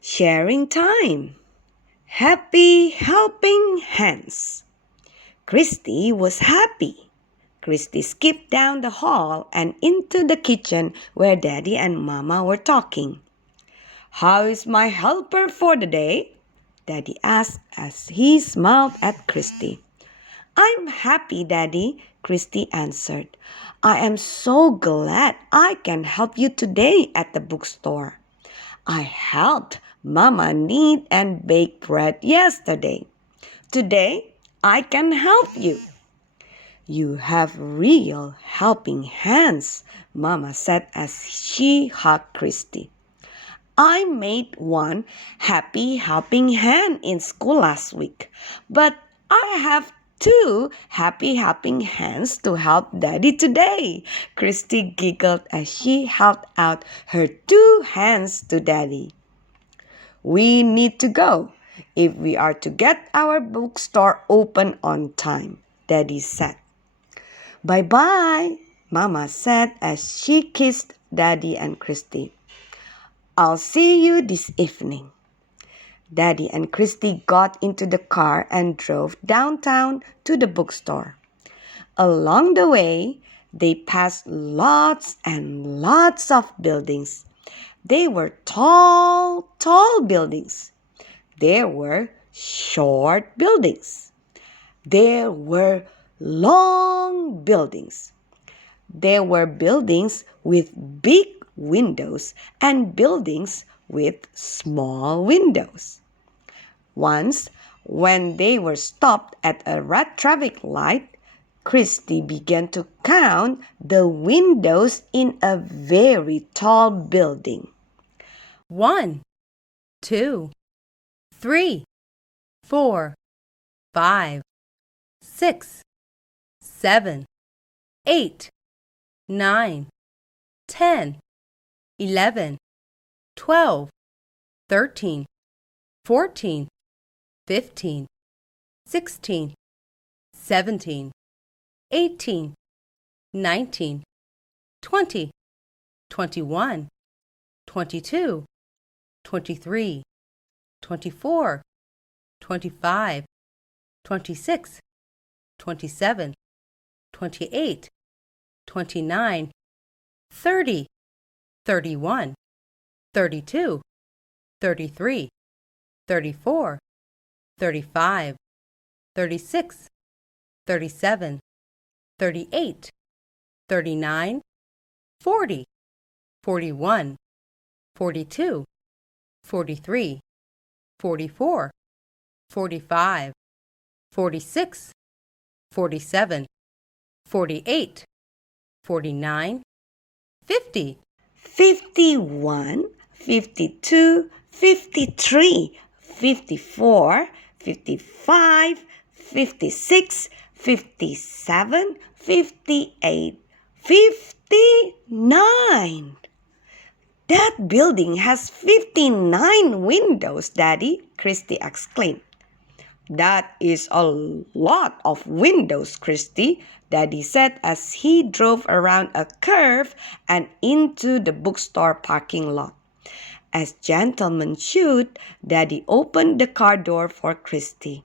Sharing time. Happy helping hands. Christy was happy. Christy skipped down the hall and into the kitchen where Daddy and Mama were talking. "How is my helper for the day?" Daddy asked as he smiled at Christy. "I'm happy, Daddy," Christy answered. "I am so glad I can help you today at the bookstore. I helped Mama knead and bake bread yesterday. Today, I can help you." "You have real helping hands," Mama said as she hugged Christy. "I made one happy helping hand in school last week, but I have two happy helping hands to help Daddy today." Christy giggled as she held out her two hands to Daddy. "We need to go if we are to get our bookstore open on time," Daddy said. "Bye-bye," Mama said as she kissed Daddy and Christy. "I'll see you this evening." Daddy and Christy got into the car and drove downtown to the bookstore. Along the way, they passed lots and lots of buildings. They were tall, tall buildings. There were short buildings. There were long buildings. There were buildings with big windows and buildings with small windows. Once, when they were stopped at a red traffic light, Christy began to count the windows in a very tall building. 1, 2, 3, 4, 5, 6, 7, 8, 9, 10, 11, 12, 13, 14, 15, 16, 17, 18, 19, 20, 21, 22, 23, 24, 25, 26, 27, 28, 29, 30, 31, 32, 33, 34, 35, 36, 37, 38, 39, 40, 41, 42, 43, 44, 45, 46, 47, 48, 49, 50, 51, 52, 53, 54, 55, 56, 57, 58, 59. "That building has 59 windows, Daddy," Christy exclaimed. "That is a lot of windows, Christy," Daddy said as he drove around a curve and into the bookstore parking lot. As gentlemen should, Daddy opened the car door for Christy.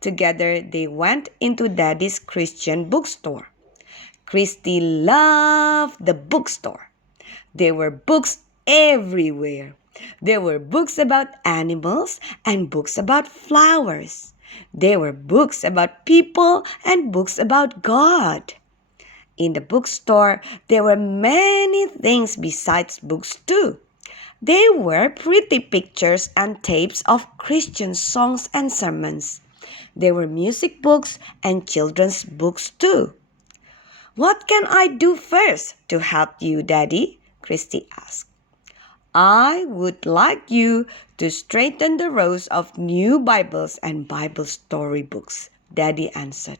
Together, they went into Daddy's Christian bookstore. Christy loved the bookstore. There were books everywhere. There were books about animals and books about flowers. There were books about people and books about God. In the bookstore, there were many things besides books too. There were pretty pictures and tapes of Christian songs and sermons. There were music books and children's books too. "What can I do first to help you, Daddy?" Christy asked. "I would like you to straighten the rows of new Bibles and Bible story books," Daddy answered.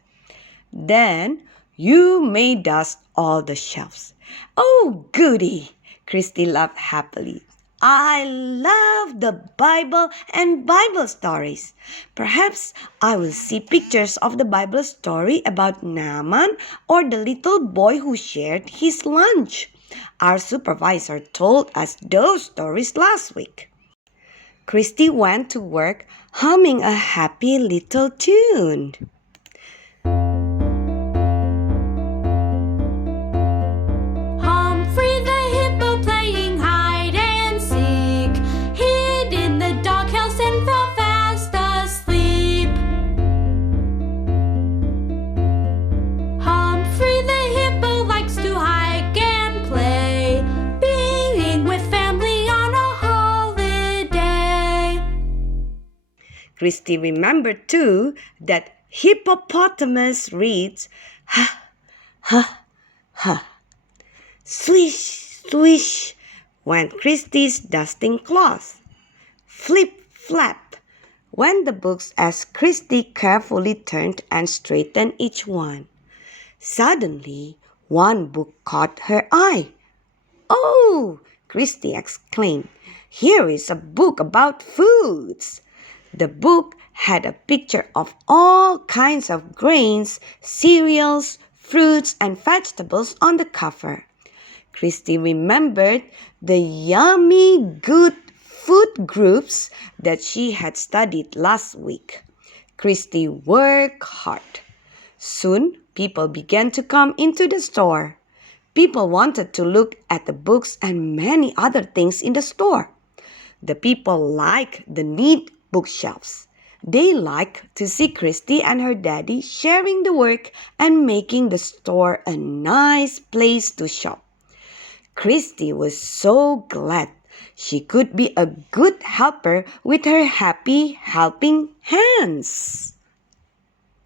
"Then you may dust all the shelves." "Oh, goody!" Christy laughed happily. "I love the Bible and Bible stories. Perhaps I will see pictures of the Bible story about Naaman or the little boy who shared his lunch. Our supervisor told us those stories last week." Christy went to work humming a happy little tune. Humphrey the hippo playing hide and seek, hid in the doghouse and fell fast asleep. Humphrey the hippo likes to hike and play, being with family on a holiday. Christy remembered too that hippopotamus reads ha, ha, ha. Swish, swish went Christy's dusting cloth. Flip, flap went the books as Christy carefully turned and straightened each one. Suddenly, one book caught her eye. "Oh!" Christy exclaimed. "Here is a book about foods." The book had a picture of all kinds of grains, cereals, fruits, and vegetables on the cover. Christy remembered the yummy good food groups that she had studied last week. Christy worked hard. Soon, people began to come into the store. People wanted to look at the books and many other things in the store. The people liked the neat bookshelves. They liked to see Christy and her daddy sharing the work and making the store a nice place to shop. Christy was so glad she could be a good helper with her happy helping hands.